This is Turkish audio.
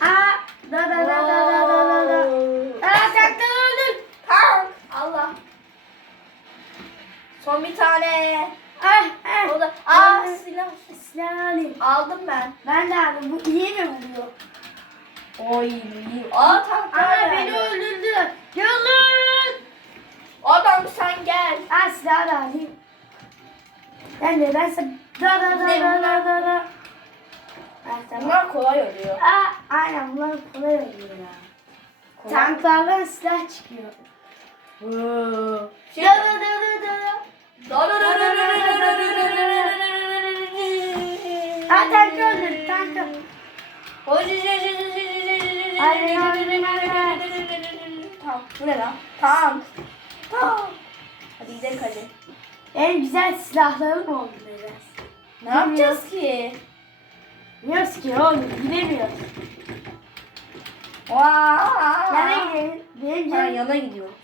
Aa, da da da da da da da da. Aa, tanktan öldüm. Tank. Allah. Son bir tane. Ah, ah. O da. Aa Öldüm. silah. Silah alayım. Aldım ben. Ben de aldım. Bu iyi mi vuruyor? Oy. iyi. Aa tank. Aa, beni öldürdü. Gelin. Adam sen gel. Aa, silah da alayım. Ben de ben sana da da da da da da da. Ha, kolay oluyor. Aa, aynen bunlar kolay oluyor ya. Kolay. Tanklardan silah çıkıyor. Şey- Da da da da da da. Aa, tank öldürdü tankı. Tamam. Bu ne lan? Tamam. Tamam. Hadi gidelim hadi. En güzel silahlarım oldu biraz. Ne yapacağız ki? Bilmiyoruz ki oğlum gidemiyoruz. Yana gidelim. Benim Ha, canım. yana gidiyoruz.